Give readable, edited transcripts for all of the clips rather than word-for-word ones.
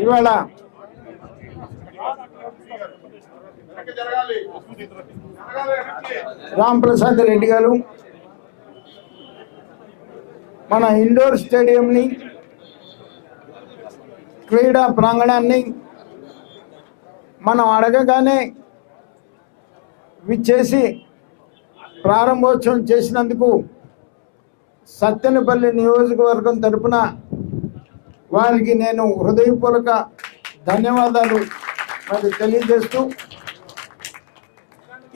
ఇవాళ రాంప్రసాద్ రెడ్డి గారు మన ఇండోర్ స్టేడియంని, క్రీడా ప్రాంగణాన్ని మనం అడగగానే విచ్చేసి ప్రారంభోత్సవం చేసినందుకు సత్తెనపల్లి నియోజకవర్గం తరపున వారికి నేను హృదయపూర్వక ధన్యవాదాలు మరి తెలియజేస్తూ,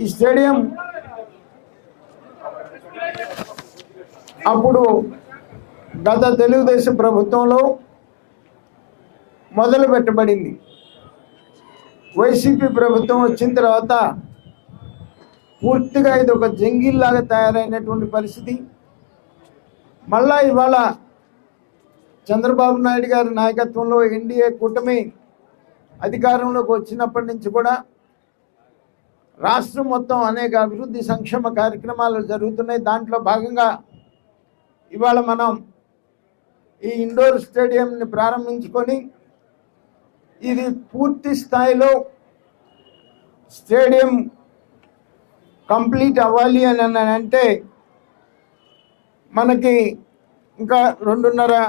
ఈ స్టేడియం అప్పుడు గత తెలుగుదేశం ప్రభుత్వంలో మొదలు పెట్టబడింది. వైసీపీ ప్రభుత్వం వచ్చిన తర్వాత పూర్తిగా ఇది ఒక జంగిల్లాగా తయారైనటువంటి పరిస్థితి. మళ్ళా ఇవాళ చంద్రబాబు నాయుడు గారి నాయకత్వంలో ఎన్డీఏ కూటమి అధికారంలోకి వచ్చినప్పటి నుంచి కూడా రాష్ట్రం మొత్తం అనేక అభివృద్ధి సంక్షేమ కార్యక్రమాలు జరుగుతున్నాయి. దాంట్లో భాగంగా ఇవాళ మనం ఈ ఇండోర్ స్టేడియంని ప్రారంభించుకొని ఇది పూర్తి స్థాయిలో స్టేడియం కంప్లీట్ అవ్వాలి అని అంటే మనకి ఇంకా 2.5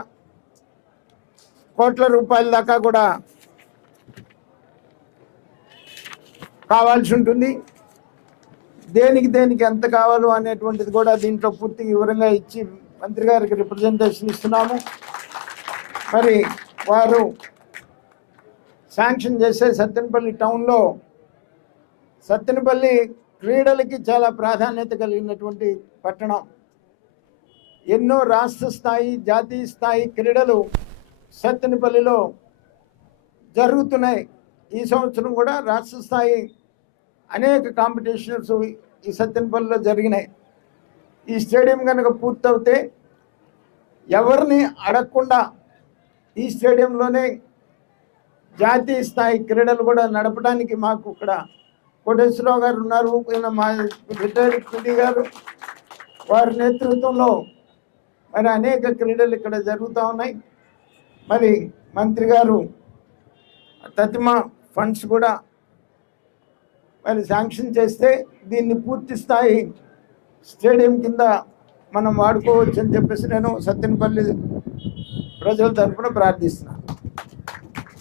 కోట్ల రూపాయల దాకా కూడా కావాల్సి ఉంటుంది. దేనికి ఎంత కావాలో అనేటువంటిది కూడా దీంట్లో పూర్తి వివరంగా ఇచ్చి మంత్రి గారికి రిప్రజెంటేషన్ ఇస్తున్నాము. మరి వారు శాంక్షన్ చేసే సత్తెనపల్లి టౌన్లో, సత్తెనపల్లి క్రీడలకి చాలా ప్రాధాన్యత కలిగినటువంటి పట్టణం. ఎన్నో రాష్ట్ర స్థాయి, జాతీయ స్థాయి క్రీడలు సత్తెనపల్లిలో జరుగుతున్నాయి. ఈ సంవత్సరం కూడా రాష్ట్ర స్థాయి అనేక కాంపిటీషన్స్ ఈ సత్తెనపల్లిలో జరిగినాయి. ఈ స్టేడియం కనుక పూర్తవుతే ఎవరిని అడగకుండా ఈ స్టేడియంలోనే జాతీయ స్థాయి క్రీడలు కూడా నడపడానికి మాకు ఇక్కడ కోటేశ్వరరావు గారు ఉన్నారు, మా రిటైర్డ్ పిడి గారు, వారి నేతృత్వంలో మరి అనేక క్రీడలు ఇక్కడ జరుగుతూ ఉన్నాయి. మరి మంత్రి గారు తతిమ ఫండ్స్ కూడా మరి శాంక్షన్ చేస్తే దీన్ని పూర్తి స్థాయి స్టేడియం కింద మనం వాడుకోవచ్చు అని చెప్పేసి నేను సత్తెనపల్లి ప్రజల తరఫున ప్రార్థిస్తున్నాను.